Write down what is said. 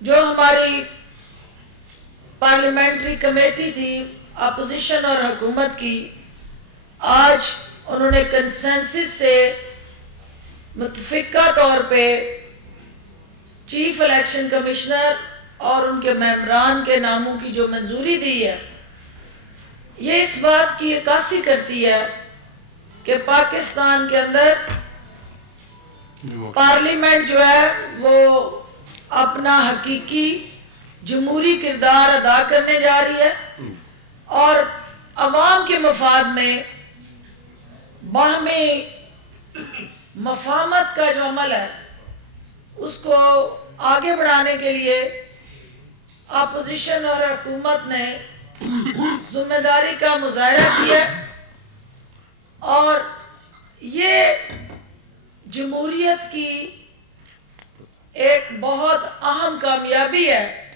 جو ہماری parliamentary committee تھی اپوزیشن اور حکومت کی، آج انہوں نے کنسنسس سے متفقہ طور پہ چیف الیکشن کمشنر اور ان کے ممبران کے ناموں کی جو منظوری دی ہے، یہ اس بات کی عکاسی کرتی ہے کہ پاکستان کے اندر پارلیمنٹ جو ہے وہ اپنا حقیقی جمہوری کردار ادا کرنے جا رہی ہے اور عوام کے مفاد میں باہمی مفاہمت کا جو عمل ہے اس کو آگے بڑھانے کے لیے اپوزیشن اور حکومت نے ذمہ داری کا مظاہرہ کیا اور یہ جمہوریت کی ایک بہت اہم کامیابی ہے